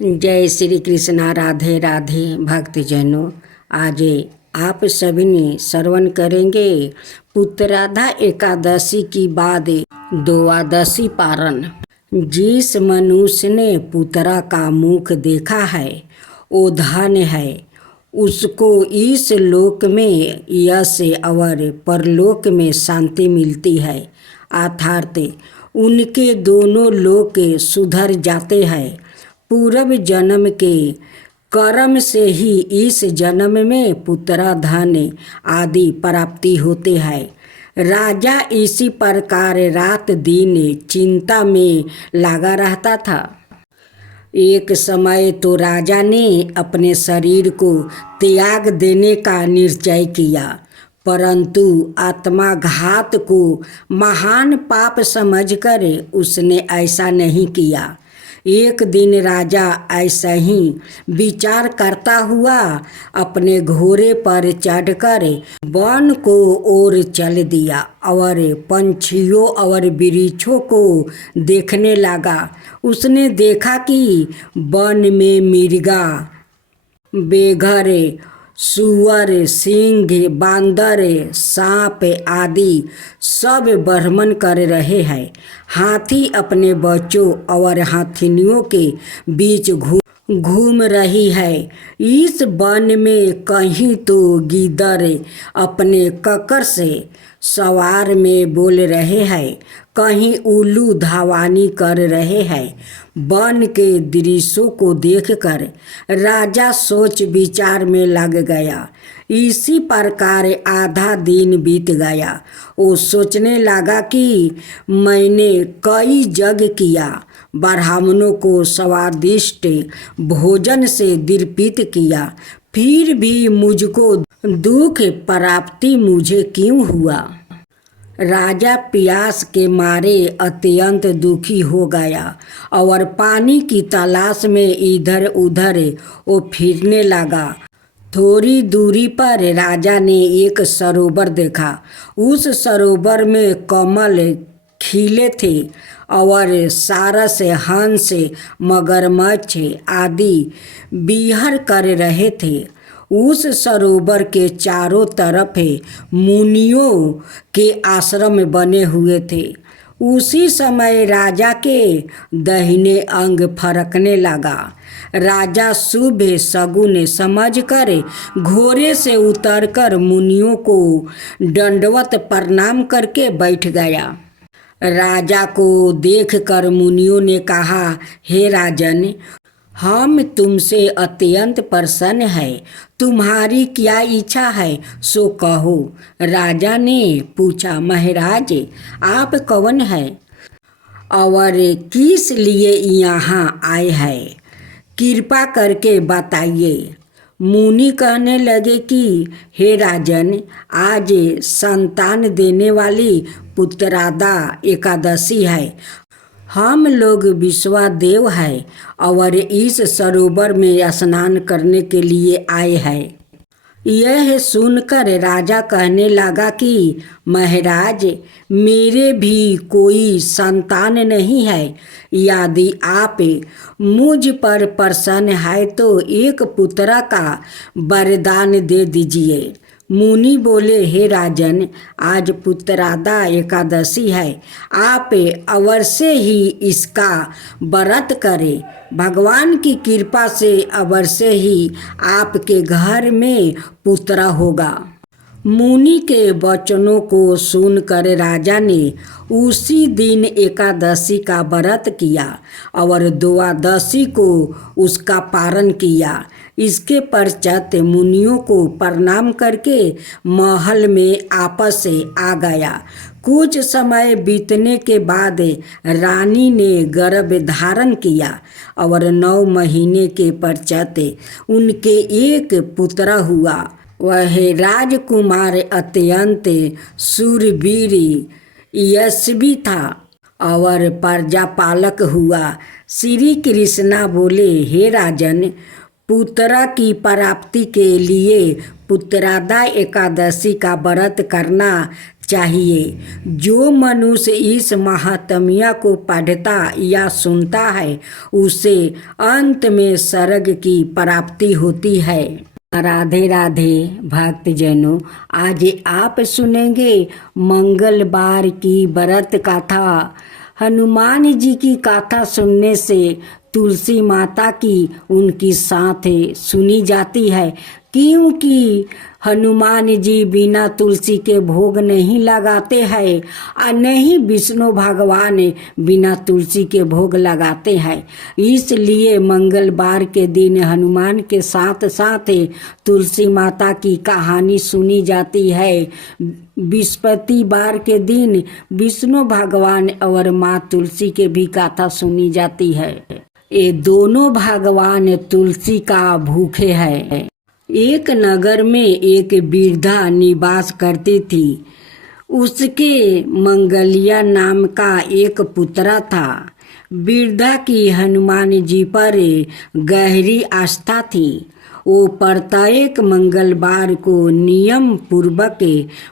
जय श्री कृष्णा। राधे राधे भक्तजनों। आज आप सभी ने श्रवण करेंगे पुत्रराधा एकादशी की बाद द्वादशी पारण। जिस मनुष्य ने पुत्रा का मुख देखा है वो धन है, उसको इस लोक में यश और परलोक में शांति मिलती है। अर्थात उनके दोनों लोक सुधर जाते हैं। पूर्व जन्म के कर्म से ही इस जन्म में पुत्र धन आदि प्राप्ति होते हैं। राजा इसी प्रकार रात दिन चिंता में लगा रहता था। एक समय तो राजा ने अपने शरीर को त्याग देने का निश्चय किया, परंतु आत्माघात को महान पाप समझकर उसने ऐसा नहीं किया। एक दिन राजा ऐसा ही विचार करता हुआ अपने घोड़े पर चढ़कर वन को ओर चल दिया और पंछियों और वृक्षों को देखने लगा। उसने देखा कि वन में मिर्गा, बेघर, सुअर, सिंह, बांदर, सांप आदि सब भ्रमण कर रहे हैं। हाथी अपने बच्चों और हाथिनियों के बीच घूम रही है। इस वन में कहीं तो गीदड़ अपने ककर से सवार में बोल रहे हैं, कहीं उल्लू धावानी कर रहे हैं। वन के दृश्यों को देखकर राजा सोच विचार में लग गया। इसी प्रकार आधा दिन बीत गया। वो सोचने लगा कि मैंने कई यज्ञ किया, ब्राह्मणों को स्वादिष्ट भोजन से दीर्पित किया, फिर भी मुझको दुख प्राप्ति मुझे क्यों हुआ। राजा प्यास के मारे अत्यंत दुखी हो गया और पानी की तलाश में इधर उधर वो फिरने लगा। थोड़ी दूरी पर राजा ने एक सरोवर देखा। उस सरोवर में कमल खिले थे और सारस, हंस, मगरमच्छ आदि विहर कर रहे थे। उस सरोवर के चारों तरफ मुनियों के आश्रम बने हुए थे। उसी समय राजा के दाहिने अंग फरकने लगा। राजा शुभ शगुन समझकर घोड़े से उतरकर मुनियों को दंडवत प्रणाम करके बैठ गया। राजा को देखकर मुनियों ने कहा, हे राजन, हम तुमसे अत्यंत प्रसन्न हैं। तुम्हारी क्या इच्छा है सो कहो। राजा ने पूछा, महाराज आप कौन हैं और किस लिए यहाँ आए हैं, कृपा करके बताइए। मुनि कहने लगे कि हे राजन, आज संतान देने वाली पुत्रराधा एकादशी है। हम लोग विश्वादेव हैं और इस सरोवर में स्नान करने के लिए आए हैं। यह सुनकर राजा कहने लगा कि महाराज, मेरे भी कोई संतान नहीं है। यदि आप मुझ पर प्रसन्न है तो एक पुत्र का वरदान दे दीजिए। मुनि बोले, हे राजन, आज पुत्रराधा एकादशी है, आप अवश्य ही इसका व्रत करें। भगवान की कृपा से अवश्य ही आपके घर में पुत्र होगा। मुनि के वचनों को सुनकर राजा ने उसी दिन एकादशी का व्रत किया और द्वादशी को उसका पारण किया। इसके पश्चात मुनियों को प्रणाम करके महल में आपस आ गया। कुछ समय बीतने के बाद रानी ने गर्भ धारण किया और 9 महीने के पश्चात उनके एक पुत्र हुआ। वह राजकुमार अत्यंत शूरवीर यशस्वी था और प्रजापालक हुआ। श्री कृष्णा बोले, हे राजन, पुत्र की प्राप्ति के लिए पुत्रराधा एकादशी का व्रत करना चाहिए। जो मनुष्य इस महात्म्य को पढ़ता या सुनता है उसे अंत में स्वर्ग की प्राप्ति होती है। राधे राधे भक्तजनों, आज आप सुनेंगे मंगलवार की व्रत कथा। हनुमान जी की कथा सुनने से तुलसी माता की उनकी साथ सुनी जाती है, क्योंकि हनुमान जी बिना तुलसी के भोग नहीं लगाते हैं और नहीं विष्णु भगवान बिना तुलसी के भोग लगाते हैं। इसलिए मंगलवार के दिन हनुमान के साथ साथ तुलसी माता की कहानी सुनी जाती है। बृहस्पतिवार के दिन विष्णु भगवान और माँ तुलसी के भी कथा सुनी जाती है। ये दोनों भगवान तुलसी का भूखे हैं। एक नगर में एक वृद्धा निवास करती थी। उसके मंगलिया नाम का एक पुत्र था। वृद्धा की हनुमान जी पर गहरी आस्था थी। वो प्रत्येक मंगलवार को नियम पूर्वक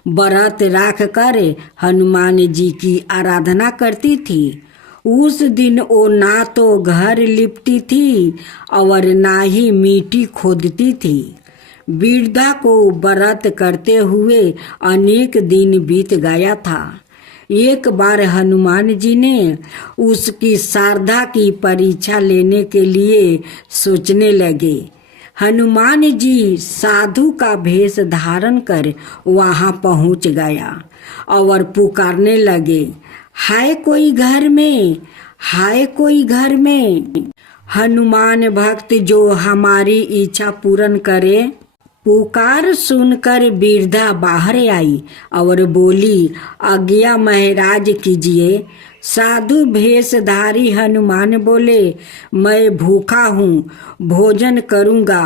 व्रत रख कर हनुमान जी की आराधना करती थी। उस दिन वो ना तो घर लिपती थी और ना ही मिट्टी खोदती थी। वृद्धा को व्रत करते हुए अनेक दिन बीत गया था। एक बार हनुमान जी ने उसकी श्रद्धा की परीक्षा लेने के लिए सोचने लगे। हनुमान जी साधु का भेष धारण कर वहां पहुंच गया और पुकारने लगे, हाय कोई घर में, हाय कोई घर में। हनुमान भक्त जो हमारी इच्छा पूर्ण करे। पुकार सुनकर वृद्धा बाहर आई और बोली, आज्ञा महाराज कीजिए। साधु भेषधारी हनुमान बोले, मैं भूखा हूँ, भोजन करूँगा,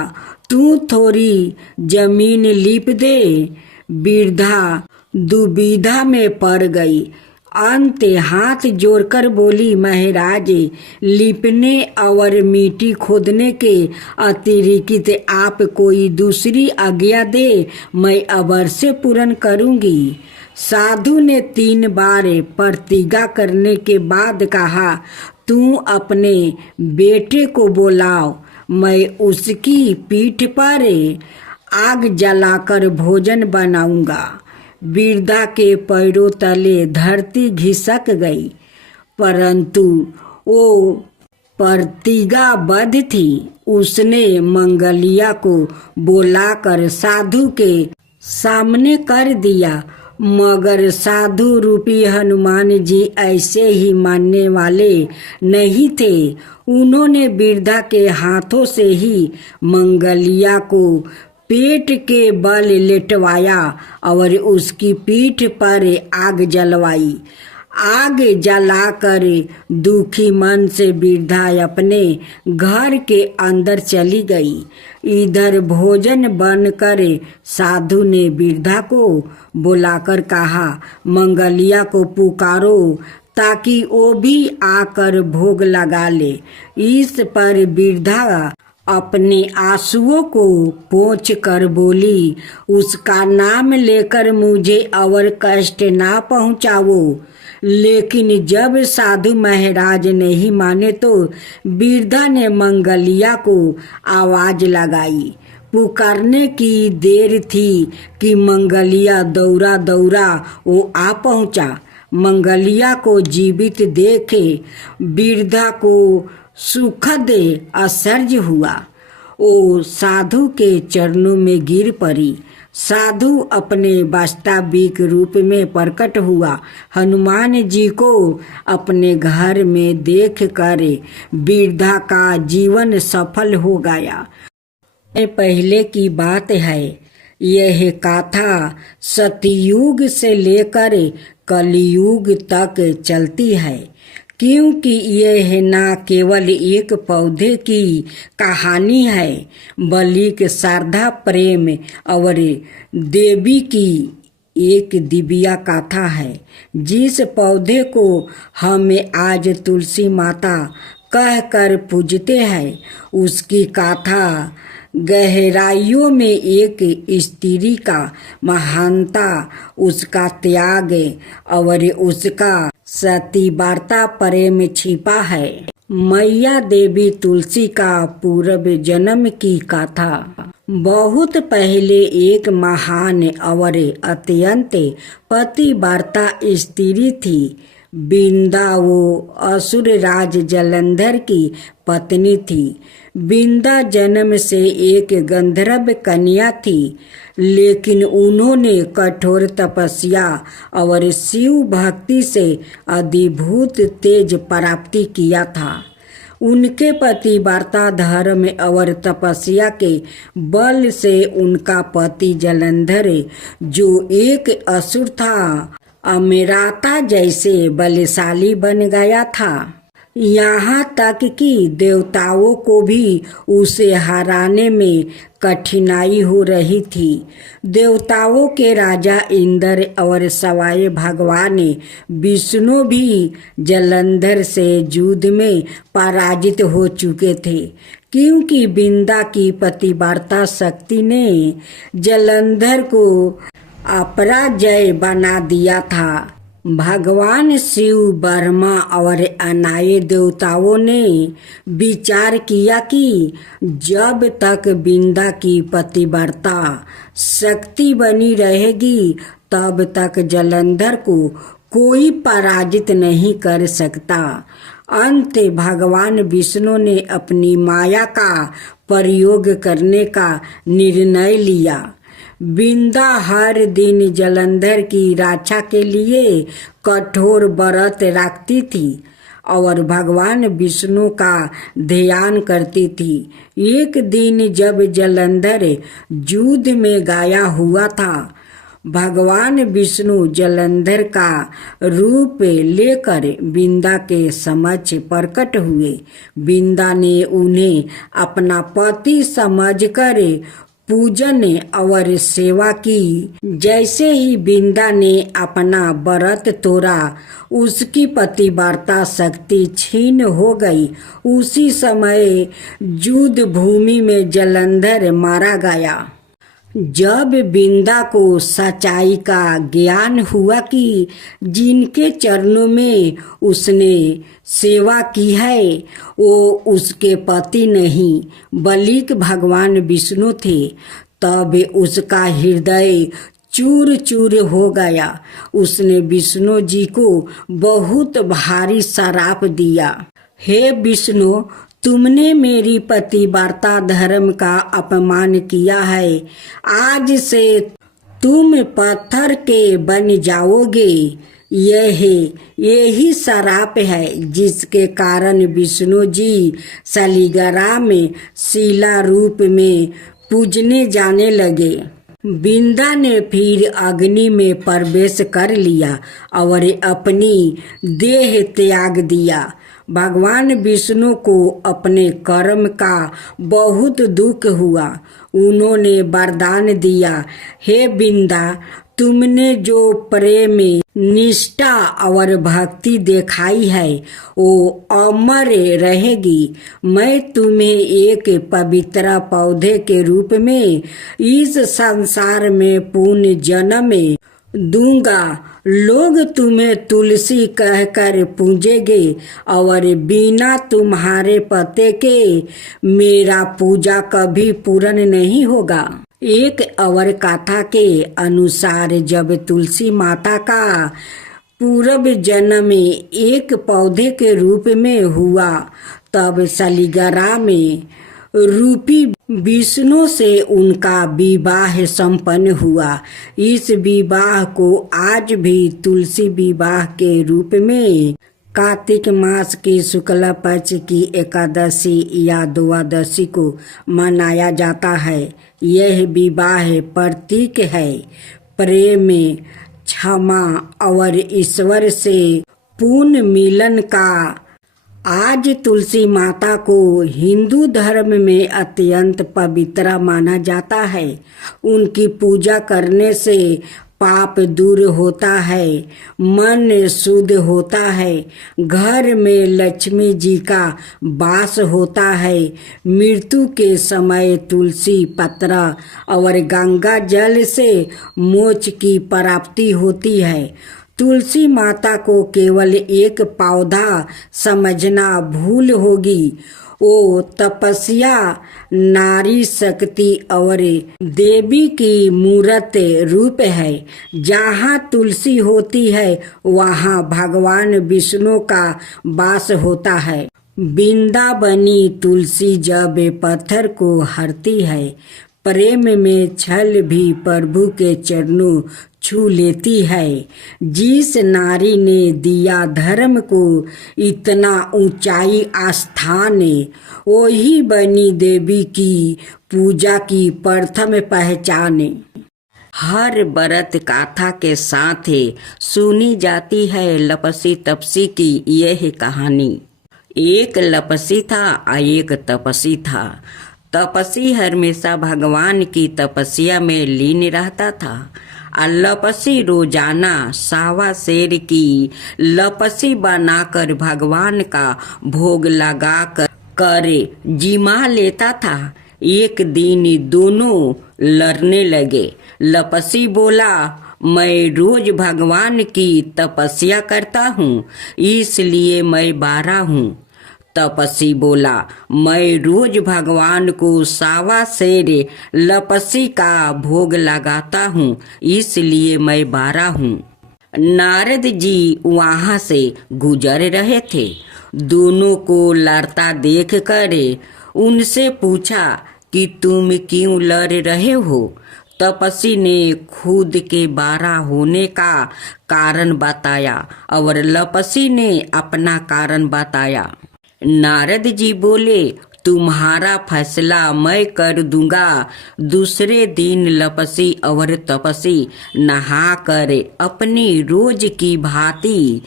तू थोड़ी जमीन लीप दे। वृद्धा दुविधा में पड़ गई। अंत हाथ जोड़कर बोली, महाराज, लिपने और मिट्टी खोदने के अतिरिक्त आप कोई दूसरी आज्ञा दे, मैं अवश्य पूर्ण करूंगी। साधु ने 3 बार प्रतिज्ञा करने के बाद कहा, तू अपने बेटे को बुलाओ, मैं उसकी पीठ पर आग जलाकर भोजन बनाऊंगा। वृद्धा के पैरों तले धरती घिसक गई, परंतु वो प्रतिज्ञाबद्ध थी। उसने मंगलिया को बुलाकर साधु के सामने कर दिया, मगर साधु रूपी हनुमान जी ऐसे ही मानने वाले नहीं थे। उन्होंने वृद्धा के हाथों से ही मंगलिया को पेट के बल लेटवाया और उसकी पीठ पर आग जलवाई। आग जलाकर दुखी मन से वृद्धा अपने घर के अंदर चली गई। इधर भोजन बनकर साधु ने वृद्धा को बुलाकर कहा, मंगलिया को पुकारो ताकि वो भी आकर भोग लगा ले। इस पर वृद्धा अपने आंसुओं को पोंछ कर बोली, उसका नाम लेकर मुझे और कष्ट ना पहुँचाओ। लेकिन जब साधु महाराज नहीं माने तो वृद्धा ने मंगलिया को आवाज लगाई। पुकारने की देर थी कि मंगलिया दौड़ा दौड़ा वो आ पहुँचा। मंगलिया को जीवित देखे वृद्धा को सुखद आश्चर्य हुआ। वो साधु के चरणों में गिर पड़ी। साधु अपने वास्तविक रूप में प्रकट हुआ। हनुमान जी को अपने घर में देख कर वृद्धा का जीवन सफल हो गया। पहले की बात है, यह कथा सतयुग से लेकर कलयुग तक चलती है, क्योंकि यह न केवल एक पौधे की कहानी है, बल्कि श्रद्धा, प्रेम और देवी की एक दिव्य कथा है। जिस पौधे को हम आज तुलसी माता कहकर पूजते हैं, उसकी कथा गहराइयों में एक स्त्री का महानता, उसका त्याग और उसका सतीवार्ता प्रेम छिपा है। मैया देवी तुलसी का पूर्व जन्म की कथा। बहुत पहले एक महान और अत्यंत पतिव्रता स्त्री थी। बिंदा वो असुर राज जलंधर की पत्नी थी। बिंदा जन्म से एक गंधर्व कन्या थी, लेकिन उन्होंने कठोर तपस्या और शिव भक्ति से अद्भुत तेज प्राप्ति किया था। उनके पतिव्रता धर्म और तपस्या के बल से उनका पति जलंधर, जो एक असुर था, अमृता जैसे बलशाली बन गया था। यहाँ तक कि देवताओं को भी उसे हराने में कठिनाई हो रही थी। देवताओं के राजा इंद्र और सवाए भगवान विष्णु भी जलंधर से युद्ध में पराजित हो चुके थे, क्योंकि बिंदा की पतिव्रता शक्ति ने जलंधर को अपराजय बना दिया था। भगवान शिव, ब्रह्मा और अन्य देवताओं ने विचार किया कि जब तक बिंदा की पतिव्रता शक्ति बनी रहेगी, तब तक जलंधर को कोई पराजित नहीं कर सकता। अंत भगवान विष्णु ने अपनी माया का प्रयोग करने का निर्णय लिया। बिंदा हर दिन जलंधर की रक्षा के लिए कठोर व्रत रखती थी और भगवान विष्णु का ध्यान करती थी। एक दिन जब जलंधर युद्ध में गाया हुआ था, भगवान विष्णु जलंधर का रूप लेकर बिंदा के समक्ष प्रकट हुए। बिंदा ने उन्हें अपना पति समझकर पूजन और सेवा की। जैसे ही बिंदा ने अपना व्रत तोड़ा, उसकी पतिव्रता शक्ति छीन हो गई। उसी समय युद्ध भूमि में जलंधर मारा गया। जब बिंदा को सच्चाई का ज्ञान हुआ कि जिनके चरणों में उसने सेवा की है, वो उसके पति नहीं बल्कि भगवान विष्णु थे, तब उसका हृदय चूर चूर हो गया। उसने विष्णु जी को बहुत भारी श्राप दिया। हे विष्णु, तुमने मेरी पतिव्रता धर्म का अपमान किया है। आज से तुम पत्थर के बन जाओगे। यही श्राप है जिसके कारण विष्णु जी शालिग्राम में शिला रूप में पूजने जाने लगे। बिंदा ने फिर अग्नि में प्रवेश कर लिया और अपनी देह त्याग दिया। भगवान विष्णु को अपने कर्म का बहुत दुख हुआ। उन्होंने वरदान दिया, हे बिंदा, तुमने जो प्रेम, निष्ठा और भक्ति दिखाई है, वो अमर रहेगी। मैं तुम्हें एक पवित्र पौधे के रूप में इस संसार में पुण्य जन्म दूंगा। लोग तुम्हें तुलसी कहकर पूजेंगे और बिना तुम्हारे पते के मेरा पूजा कभी पूर्ण नहीं होगा। एक और कथा के अनुसार जब तुलसी माता का पूर्व जन्म एक पौधे के रूप में हुआ, तब शालिग्राम में रूपी विष्णु से उनका विवाह संपन्न हुआ। इस विवाह को आज भी तुलसी विवाह के रूप में कार्तिक मास की शुक्ल पक्ष की एकादशी या द्वादशी को मनाया जाता है। यह विवाह प्रतीक है प्रेम, क्षमा और ईश्वर से पूर्ण मिलन का। आज तुलसी माता को हिंदू धर्म में अत्यंत पवित्र माना जाता है। उनकी पूजा करने से पाप दूर होता है, मन शुद्ध होता है, घर में लक्ष्मी जी का वास होता है। मृत्यु के समय तुलसी पत्र और गंगा जल से मोक्ष की प्राप्ति होती है। तुलसी माता को केवल एक पौधा समझना भूल होगी। वो तपस्या, नारी शक्ति और देवी की मूर्त रूप है। जहाँ तुलसी होती है वहाँ भगवान विष्णु का वास होता है। वृंदावनी तुलसी जब पत्थर को हरती है, प्रेम में छल भी प्रभु के चरणों छू लेती है। जिस नारी ने दिया धर्म को इतना ऊंचाई आस्थान, वही बनी देवी की पूजा की प्रथम पहचान। हर व्रत गाथा के साथ सुनी जाती है लपसी तपसी की यह कहानी। एक लपसी था और एक तपसी था। तपसी हमेशा भगवान की तपस्या में लीन रहता था और लपसी रोजाना सावा शेर की लपसी बनाकर भगवान का भोग लगा कर जिमा लेता था। एक दिन दोनों लड़ने लगे। लपसी बोला, मैं रोज भगवान की तपस्या करता हूँ, इसलिए मैं बारा हूँ। तपसी बोला, मैं रोज भगवान को सावा शेर लपसी का भोग लगाता हूँ, इसलिए मैं बारा हूँ। नारद जी वहाँ से गुजर रहे थे। दोनों को लड़ता देख कर उनसे पूछा कि तुम क्यों लड़ रहे हो? तपसी ने खुद के बारा होने का कारण बताया और लपसी ने अपना कारण बताया। नारद जी बोले, तुम्हारा फैसला मैं कर दूंगा। दूसरे दिन लपसी और तपसी नहा कर अपनी रोज की भांति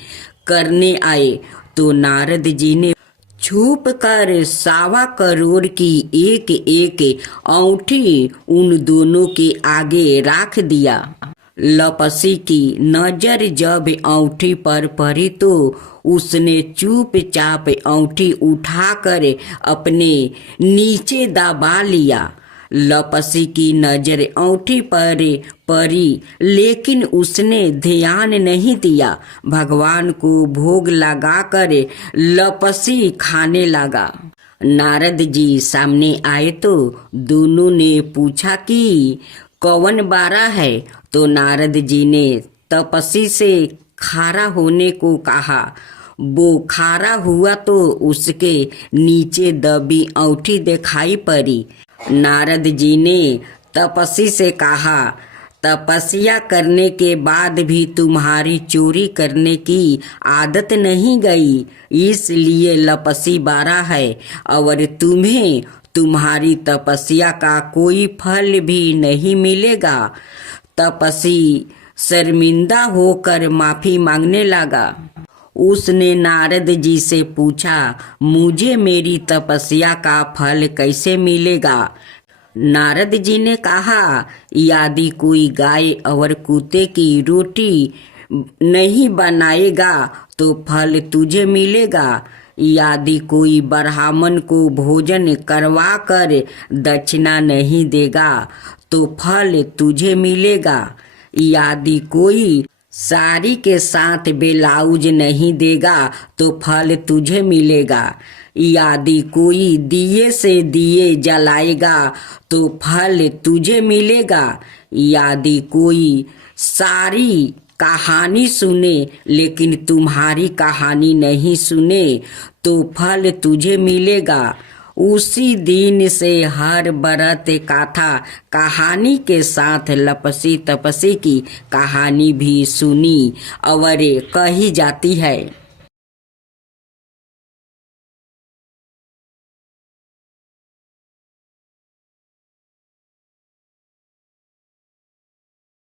करने आए तो नारद जी ने छुप कर 1.25 करोड़ की एक एक औंठी उन दोनों के आगे रख दिया। लपसी की नजर जब औंठी पर पड़ी तो उसने चुपचाप औंठी उठाकर अपने नीचे दबा लिया। लपसी की नजर औंठी पर पड़ी लेकिन उसने ध्यान नहीं दिया। भगवान को भोग लगाकर लपसी खाने लगा। नारद जी सामने आए तो दोनों ने पूछा कि कौन बारा है? तो नारद जी ने तपसी से खारा होने को कहा। वो खारा हुआ तो उसके नीचे दबी औंठी दिखाई पड़ी। नारद जी ने तपसी से कहा, तपस्या करने के बाद भी तुम्हारी चोरी करने की आदत नहीं गई, इसलिए लपसी बारा है और तुम्हें तुम्हारी तपस्या का कोई फल भी नहीं मिलेगा। तपसी शर्मिंदा होकर माफी मांगने लगा। उसने नारद जी से पूछा, मुझे मेरी तपस्या का फल कैसे मिलेगा? नारद जी ने कहा, यदि कोई गाय और कुत्ते की रोटी नहीं बनाएगा तो फल तुझे मिलेगा। यदि कोई ब्राह्मण को भोजन करवा कर दक्षिणा नहीं देगा तो फल तुझे मिलेगा। यदि कोई साड़ी के साथ ब्लाउज नहीं देगा तो फल तुझे मिलेगा। यदि कोई दिए से दिए जलाएगा तो फल तुझे मिलेगा। यदि कोई सारी कहानी सुने लेकिन तुम्हारी कहानी नहीं सुने तो फल तुझे मिलेगा। उसी दिन से हर व्रत कथा कहानी के साथ लपसी तपसी की कहानी भी सुनी और कही जाती है।